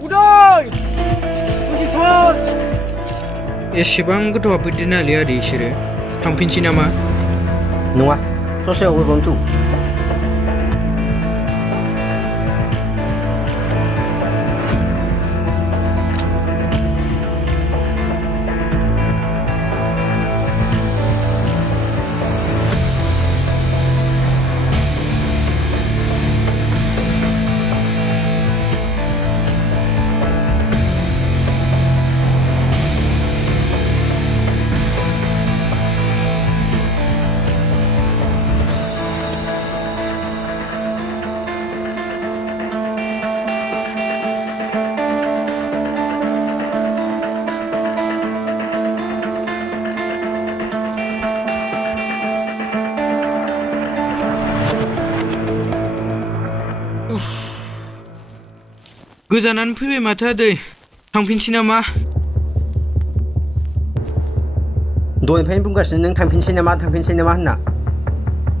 उदय मुसिखा एसेबां गोथौआ फैदेरनालै आदै इसोरो थांफिनसै नामा? नङा ससेयाव होबावनोथौ गोजानानो फैबाय माथो आदै थांफिनसै नामा? दहायनिफ्रायनो बुंगासिनो नों थांफिनसै नामा होनना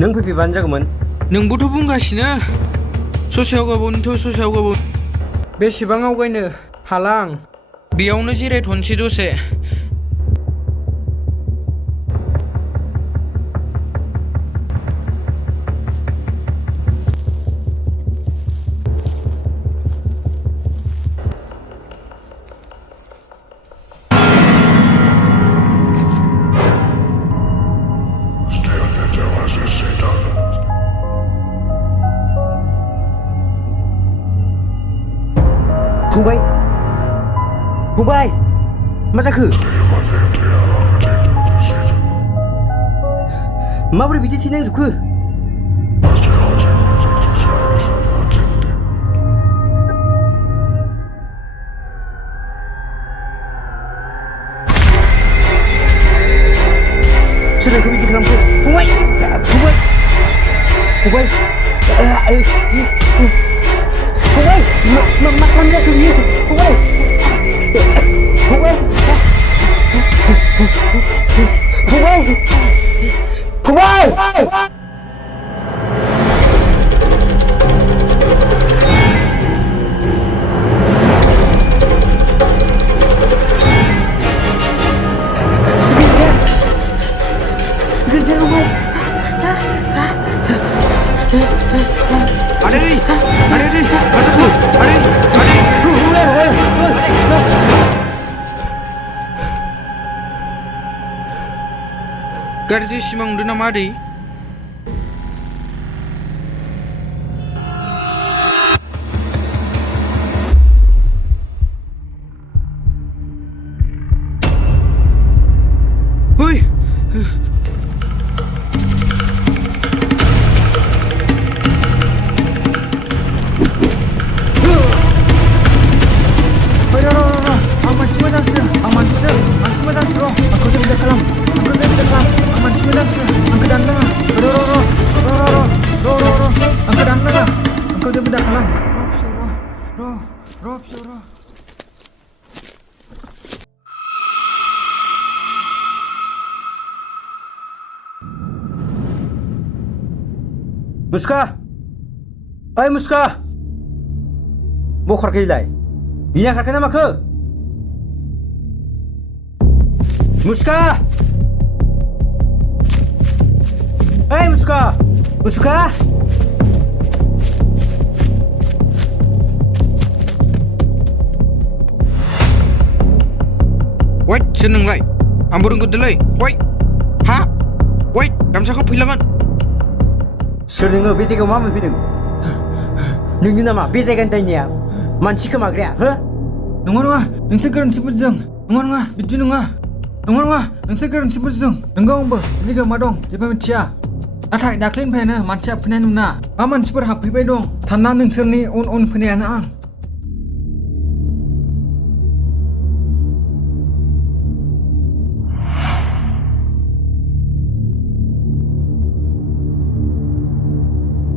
नों फैफिनबानो जागौमोन। नोंबोथ' बुंगासिनो ससेयाव गावबावनो बेसेबां आवगायनो हाला आं बेयावनो जिरायथ'नोसै दसे। फंबाय मा जाखो? माबोरै बिदि थैनांजोबखो? सोर नोंखौ बिदि खालामखो? फंबाय मा खालामजाखो बियो? फंबाय गाज्रि सिमां नुदों नामा आदै? Hui! Musukha! Oy Musukha! Bokar gilai. Ina karkana maku? Musukha! Oy Musukha! Musukha! Wait, seneng lai. Amburung kudelai. Wait. Ha? Wait, kamsa kau pilangan. सोर नोङो बे जायगायाव मा मोनफैदों? नोंनि नामा बे जायगानि दायनिया मानसि खोमाग्राया हो? नङा नोंसोर गोरोन्थि बुजिदों। नङा बिदि नङा नोंसोर गोरोन्थि बुजिदों। नोंगौ आंबो बे जायगायाव मा दं जेबो मिथिया। नाथाय दाख्लैनिफ्रायनो मानसि हाबफैनाय नुना मा मानसिफोर हाबफैबाय दं सानना नोंसोरनि उन फैनायानो आं।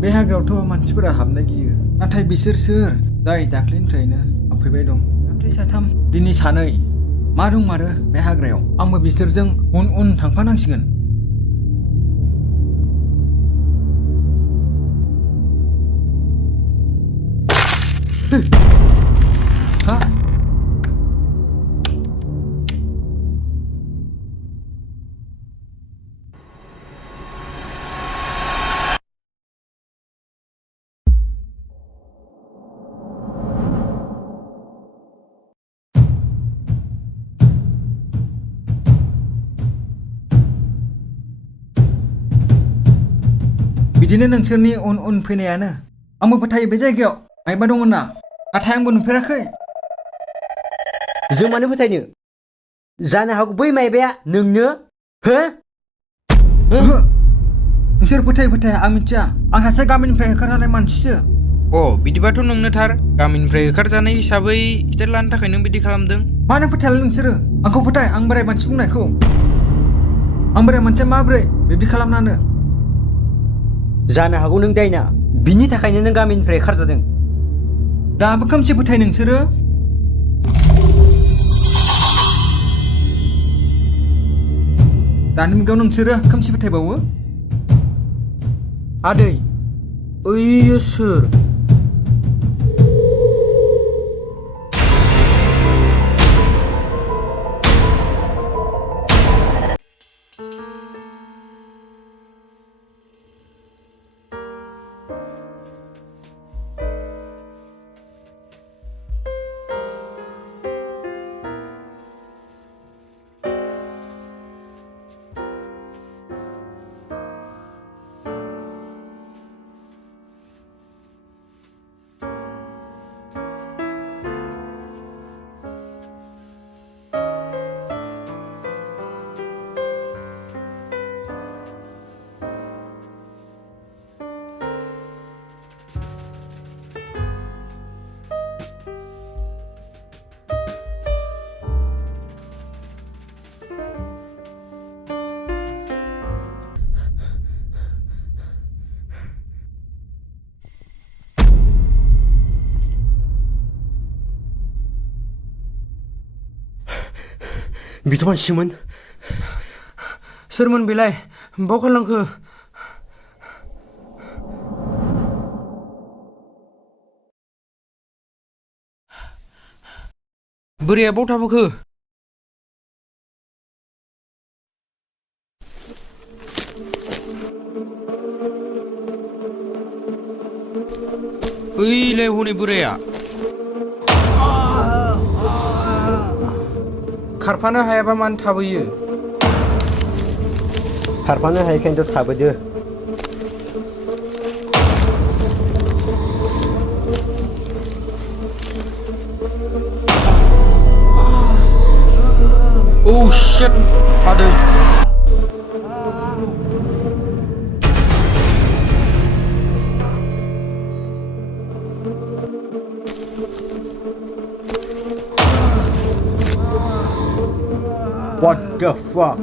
बे हाग्रायावथ' मानसिफोरा हाबनो गियो नाथाय बिसोर सोर जाय दाख्लैनिफ्रायनो हाबफैबाय दं? दाख्लै साथाम दिनै सानै मा दंमारो बे हाग्रायाव? आंबो बिसोरजों उन थांफानांसिगोन। बिदिनो नोंसोरनि उन फैनायानो आंबो फोथायो बे जायगायाव मायबा दं होनना नाथाय आंबो नुफेराखै जों मानो फोथायनो जानो हागौ बै मायबाया नोंनो हो नोंसोर फोथाया आं मिथिया आं सासे गामिनिफ्राय होखारजानाय मानसिसो बिदिबाथ' नोंनो थार गामिनिफ्राय होखारजानाय हिसाबै खिथेर लानो थाखाय नों बिदि खालामदों मानो फोथायालाय नोंसोरो आंखौ फोथाय आं बोराय मानसि बुंनायखौ आं बोराय मानसिया माबोरै बिब्दि खालामनानो जानो हागौ नों दायना बिनि थाखायनो नों गामिनिफ्राय होखारजादों दाबो खोमसि फोथाय नोंसोरो दानि मुगायाव नोंसोरो खोमसि फोथायबावो आदै ओइयो सोर बिथ' मानसिमोन सोरमोन बेलाय बाव खारलांखो बोराया बाव थाबोखो ओइलाय हनै बोराया खारफानो हायाबा मानो थाबोयो खारफानो हायैखायनोथ' थाबोदो शिट आदै What the fuck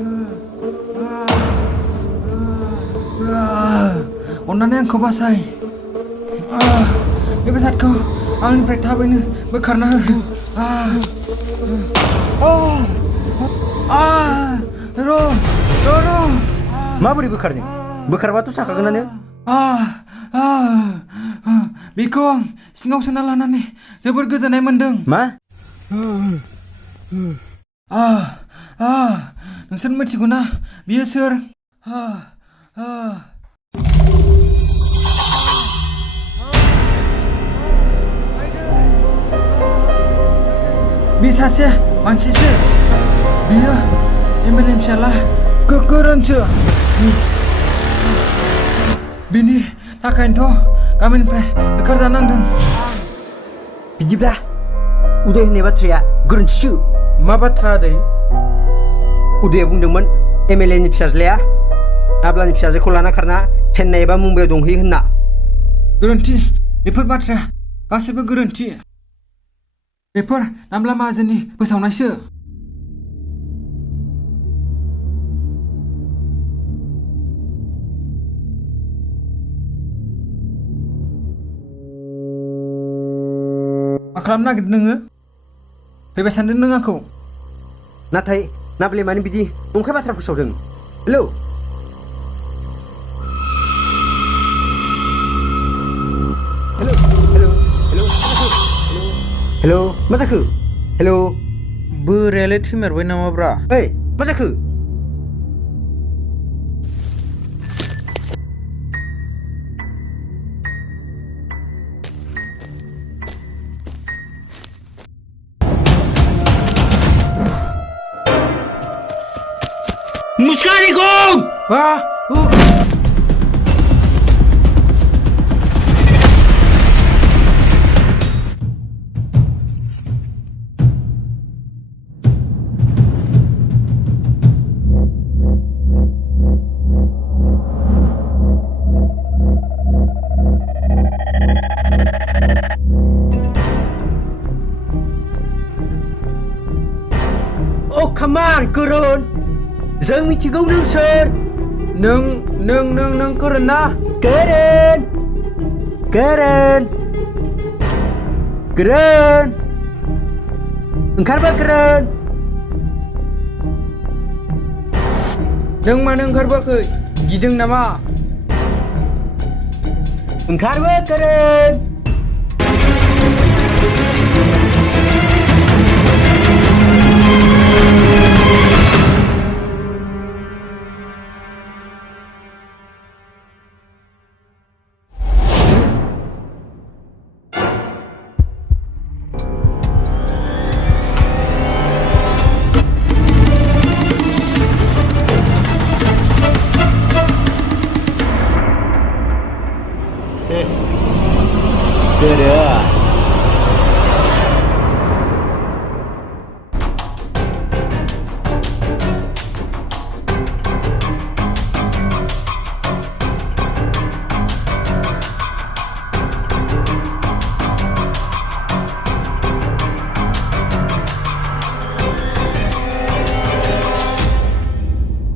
अन्नानै आंखौ बासाय बे बेसादखौ आंनिफ्राय थाबैनो बोखारना हो माबोरै बोखारनो बोखारबाथ' जाखागोनानो बेखौ आं सिङाव सोना लानानै जोबोद गोजोननाय मोन्दों मा नोंसोर मिथिगौ ना बियो सोर बे सासे मानसिसो बियो एमएलए फिसाला गोरोंसो बिनि थाखायनोथ' गामिनिफ्राय होखारजानांदों बिदिब्ला उदय होननाय बाथ्राया गोरोन्थिसो मा बाथ्रा आदै उदया बुंदोंमोन एमएलए नि फिसाज्लाया नाब्लानि फिसाजोखौ लाना खारना चेन्नाइ एबा मुम्बाइआव दंहैयो होनना गोरोन्थि बेफोर बाथ्राया गासैबो गोरोन्थि बेफोर नाब्ला माहाजोननि फोसावनायसो मा खालामनो नागिरदों नोङो फैबाय सानदों नों आंखौ नाथाय नाब्लाया मानो बिदि नंखाय बाथ्रा फोसावदों हेलौ हेलौ मा जाखो हेलौ बोरायालाय थैमारबाय नामाब्रा ओइ मा जाखो मुसुखा Oh, come on, Kwrwn. जों मिथिगौ नों सोर? नों Kwrwn ना? Kwrwn! ओंखारबो Kwrwn! नों मानो ओंखारबोआखै? गिदों नामा? ओंखारबो Kwrwn!